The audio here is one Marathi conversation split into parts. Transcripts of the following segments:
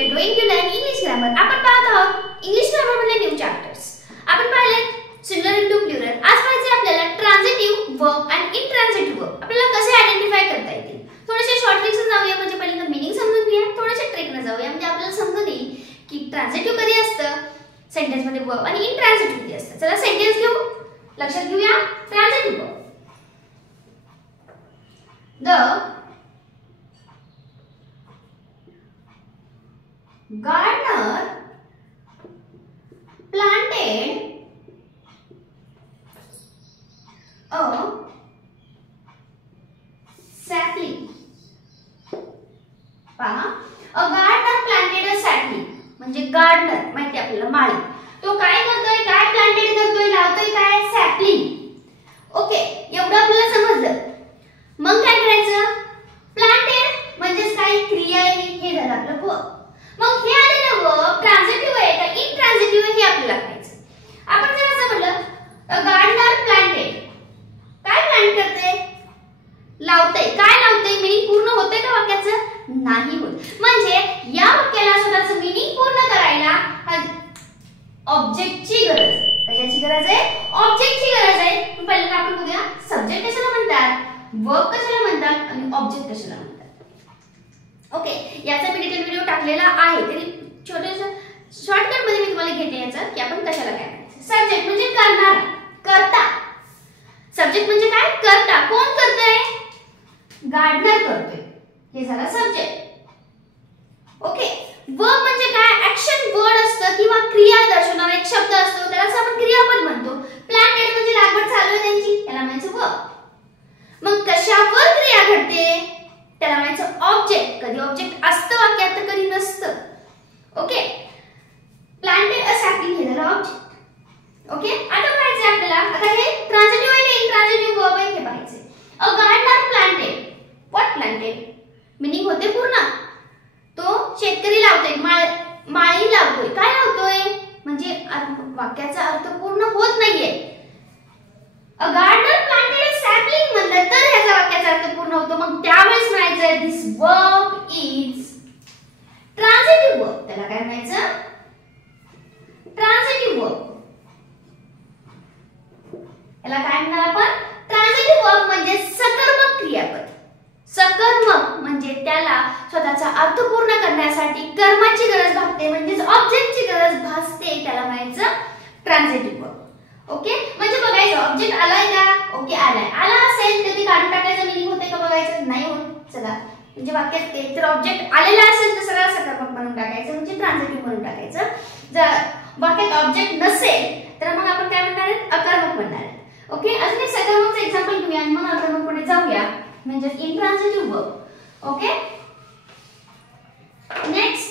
are going to learn English grammar. आपण पाहत आहोत इंग्लिश ग्रामर मधले न्यू चॅप्टर्स. आपण पाहिले सिंगुलर इंटू प्लुरल. आज पाहायचे आपल्याला ट्रान्झिटिव्ह वर्ब आणि इंट्रान्झिटिव्ह वर्ब. आपल्याला कसे आयडेंटिफाय करता येतील. थोडेसे शॉर्ट ट्रिक्स जाऊया, म्हणजे पहिल्यांदा मीनिंग समजून घेऊया, थोडेसे ट्रिकने जाऊया, म्हणजे आपल्याला समजून येईल की ट्रान्झिटिव्ह कधी असतं सेंटेन्स मध्ये वर्ब आणि इंट्रान्झिटिव्ह कधी असतं. चला सेंटेन्स घेऊ, लक्षात घेऊया. ट्रान्झिटिव्ह verb. The gardener planted a sapling. पहा, a gardener planted a sapling म्हणजे गार्डनर माहिती आपल्याला माळी. तो काय करतोय, काय प्लांटेड करतोय, लावतोय काय, सॅपलिंग. ओके, एवढं आपल्याला समजलं. मग काय करायचं, प्लांटेड म्हणजे काय क्रिया आहे, हे झालं आपलं वर्ब. मग हे आलेलं वर्ब ट्रान्झिटिव्ह आहे का इंट्रान्झिटिव्ह आहे हे आपल्याला पाहायचं. आपण जर असं म्हटलं गार्डनर प्लांटेड, काय प्लांट करते, लावते. काय लावते, मीनिंग पूर्ण होते का वाक्याचं, नाही होत. म्हणजे या वाक्याला स्वतःचं मीनिंग पूर्ण करायला ऑब्जेक्टची गरज आहे. कशाची गरज आहे, ऑब्जेक्टची गरज आहे. पहिल्यांदा आपण बघूया सब्जेक्ट कशाला म्हणतात, वर्ब कशाला म्हणतात आणि ऑब्जेक्ट कशाला म्हणतात. ओके, याचा मी डिटेल व्हिडिओ टाकलेला आहे, तरी छोटेसा शॉर्टकट मध्ये मी तुम्हाला घेते याचं की आपण कशाला काय करायचं. सब्जेक्ट म्हणजे करणारा, करता. सब्जेक्ट म्हणजे काय, करता. कोण करतोय, गार्डनर करतोय, हे झालं सब्जेक्ट. ओके, वर्ब म्हणजे काय, ऍक्शन वर्ड असतं किंवा क्रिया दर्शवणारा एक शब्द असतो, त्यालाच आपण क्रियापद म्हणतो. प्लांटेड म्हणजे लागवड चालू आहे त्यांची, त्याला म्हणायचं वर्ब. मग कशावर क्रिया घडते त्याला म्हणायचं ऑब्जेक्ट. कधी ऑब्जेक्ट असतं वाक्यात तर कधी नसतं. ओके, प्लांटेड अ सॅपलिंग हे झालं ऑब्जेक्ट. ओके, आता पाहायचं आपल्याला, आता हे ट्रान्झिटिव्ह आणि इंट्रान्झिटिव्ह वर्ब आहे हे पाहायचं. A gardener planted, what planted, meaning होते पूर्ण. तो शेतकरी लावतोय, माळी लावतोय. काय लावतोय म्हणजे वाक्याचा अर्थ पूर्ण होत नाहीये. A gardener planted a sapling म्हणलं तर ह्याचा वाक्याचा अर्थ पूर्ण होतो. मग त्यावेळेस म्हणायचं दिस वर्ब इज ट्रान्झिटिव्ह वर्ब. त्याला काय म्हणायचं, ट्रान्झिटिव्ह वर्ब. याला काय म्हणणार आपण, ट्रान्झिटिव्ह वर्ब म्हणजे सकर्मक क्रियापद. सकर्मक म्हणजे त्याला स्वतःचा अर्थ पूर्ण करण्यासाठी कर्माची गरज भासते, म्हणजे ऑब्जेक्टची गरज भासते, त्याला म्हणायचं ट्रान्झिटिव्ह वर्ब. ओके, म्हणजे बघायचं ऑब्जेक्ट आलाय का, ओके आलाय. आला असेल तर ते काढून टाकायचं, मीनिंग होते का बघायचं, नाही होत. चला, म्हणजे वाक्यात ते तर ऑब्जेक्ट आलेला असेल तर सरळ सकर्मक म्हणून टाकायचं, म्हणजे ट्रान्झिटिव्ह म्हणून टाकायचं. जर वाक्यात ऑब्जेक्ट नसेल तर मग आपण काय म्हणणार आहेत, अकर्मक म्हणणार आहेत. ओके, अजून एक सकर्मकचं एक्झाम्पल घेऊया आणि मग अकर्मक पुढे जाऊया, म्हणजे इंट्रान्झिटिव्ह वर्ब. ओके, नेक्स्ट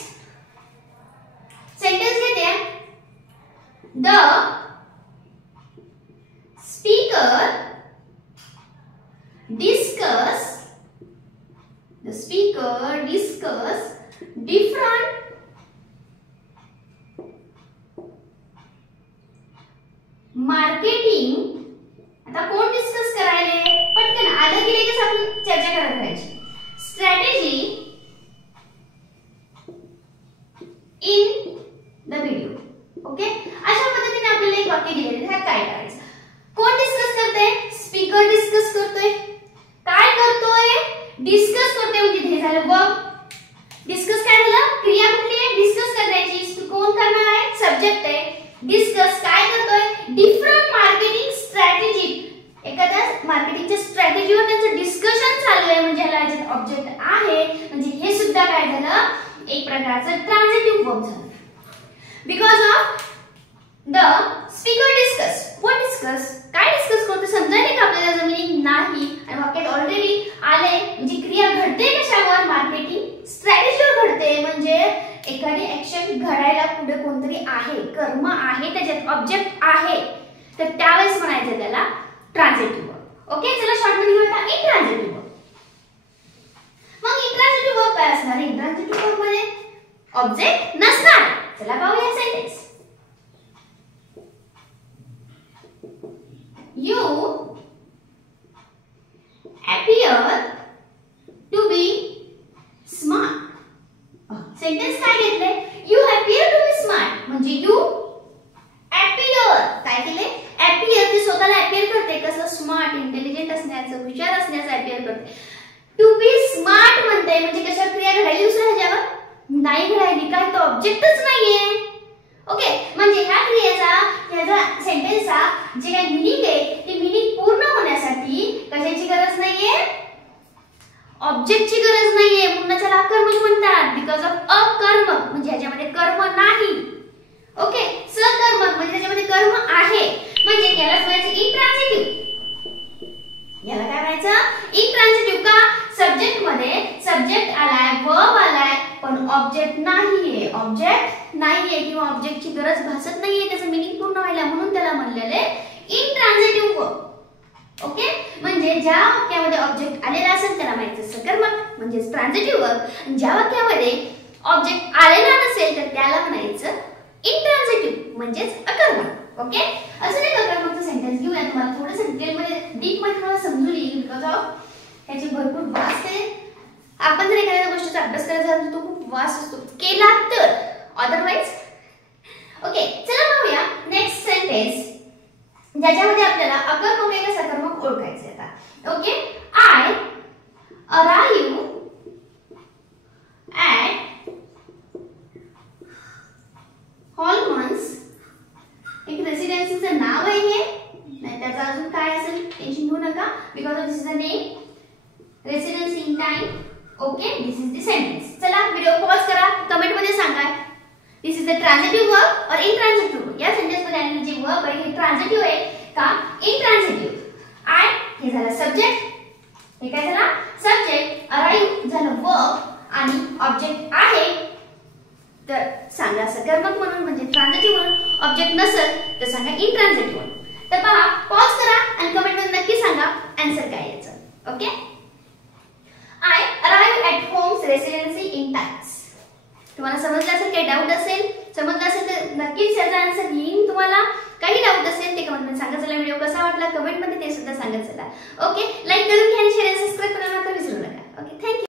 सेंटेन्स घेते. The speaker discuss different marketing. आता कोण डिस्कस करायले, पटकन आलं की लगेच आपण चर्चा करत राहायची. Strategy in the video. Okay, अशा पद्धतीने आपल्याला एक वाक्य दिलेलं आहे, काय करायचं. कोण डिस्कस करतोय, स्पीकर डिस्कस करतोय. काय करतोय, डिस्कस करतोय, म्हणजे हे झालं वर्ब. डिस्कस काय झालं, क्रिया कुठली आहे, डिस्कस करायची. कोण करणार आहे, सब्जेक्ट आहे. डिस्कस काय करतोय, डिफरंट मार्केटिंग स्ट्रॅटेजी. एखाद्या मार्केटिंगच्या स्ट्रॅटेजीवर त्यांचं डिस्कशन चालू आहे, म्हणजे ह्याला याच्यात ऑब्जेक्ट आहे, म्हणजे हे सुद्धा काय झालं, एक प्रकारचं ट्रान्झिटिव्ह वर्ब झालं. Because of the speaker discuss. What discuss, काय डिस्कस करतो समजायला का आपल्याला, जमिनी नाही आणि वाक्यात ऑलरेडी आले, म्हणजे क्रिया घडते कशावर, मार्केटिंग स्ट्रॅटेजीवर घडते, म्हणजे एखादी ऍक्शन घडायला पुढे कोणतरी आहे, कर्म आहे, त्याच्यात ऑब्जेक्ट आहे, तर त्यावेळेस म्हणायचं त्याला ट्रान्झिटिव्ह वर्ब. ओके, चला शॉर्ट मध्ये घेऊया इंट्रान्झिटिव्ह वर्ब. मग इंट्रान्झिटिव्ह वर्ब काय असणार, इंट्रान्झिटिव्ह वर्ब मध्ये ऑब्जेक्ट नसणार. चला पाहूया sentence. You appear to be smart. Sentence काय घेतले, ऑब्जेक्टच नाहीये. ओके, म्हणजे ह्या क्रियेचा ह्याचा सेंटेन्सचा जे काही मीनिंग आहे ते मीनिंग पूर्ण होण्यासाठी कशाची गरज नाहीये, ऑब्जेक्टची गरज नाहीये. म्हणून त्याला अकर्मक म्हणतात. बिकॉज ऑफ अकर्मक म्हणजे ह्याच्यामध्ये कर्म नाही. ओके, सकर्मक म्हणजे त्याच्यामध्ये कर्म आहे. म्हणजे याला म्हणायचं इंट्रान्झिटिव्ह. याला काय म्हणायचं, इंट्रान्झिटिव्ह. का, सब्जेक्ट मध्ये सब्जेक्ट आलाय, वर्ब आलाय, पण ऑब्जेक्ट नाहीये. ऑब्जेक्ट नाहीये किंवा ऑब्जेक्टची गरज भासत नाहीये त्याचं मीनिंग पूर्ण व्हायला, म्हणून त्याला म्हणलेले इंट्रान्झिटिव्ह वर्ब. ओके, म्हणजे ज्या वाक्यामध्ये ऑब्जेक्ट आलेला असेल त्याला म्हणायचं सकर्मक म्हणजे ट्रान्झिटिव्ह वर्ब. आणि ज्या वाक्यामध्ये ऑब्जेक्ट आलेला नसेल तर त्याला म्हणायचं इंट्रान्झिटिव्ह म्हणजेच अकर्मक. ओके, अजून एक अकर्मकचं सेंटेन्स घेऊया. तुम्हाला थोडंसं डिटेलमध्ये डीप मध्ये तुम्हाला समजून येईल. बिकॉज ऑफ ह्याची भरपूर वास्ट आहे. आपण जर एखाद्या गोष्टीचा अभ्यास करायचा असेल तर तो खूप वास्ट असतो, केला तर, अदरवाइज. ओके, चला पाहूया नेक्स्ट सेंटेन्स ज्याच्यामध्ये आपल्याला अकर्मक आणि सकर्मक ओळखायचे आता. ओके, आय अराइव्ह ॲट हॉलमन्स. एक रेसिडेन्सीचं नाव आहे हे, नाही त्याचा अजून काय असेल टेन्शन घेऊ नका. Because of this is the name, residency in time. Okay, this is the sentence. चला व्हिडिओ पॉज करा, कमेंट मध्ये सांगा दिस इज द ट्रान्झिटिव्ह वर्ब और इनट्रान्झिटिव्ह. या सेंटेन्स मध्ये आलेले जे वर्ब आहे हे ट्रान्झिटिव्ह आहे का इनट्रान्झिटिव्ह. आय हे झालं सब्जेक्ट, हे काय झालं सब्जेक्ट. अराइव्ह झालं वर्ब आणि ऑब्जेक्ट आहे तर सांगा सकर्मक म्हणून म्हणजे ट्रान्झिटिव्ह म्हणून. ऑब्जेक्ट नसेल तर सांगा इनट्रान्झिटिव्ह म्हणून. तर पहा, पॉज करा आणि कमेंट मध्ये नक्की सांगा आन्सर काय याचं. Okay, I arrive at Homes Residency in times. तुम्हाला समजलं असेल, काही डाऊट असेल, समजलं असेल तर नक्कीच याचा आन्सर येईल तुम्हाला. काही डाऊट असेल ते कमेंट मध्ये सांगा. चला व्हिडिओ कसा वाटला कमेंट मध्ये ते सुद्धा सांगा. चला ओके, लाईक करून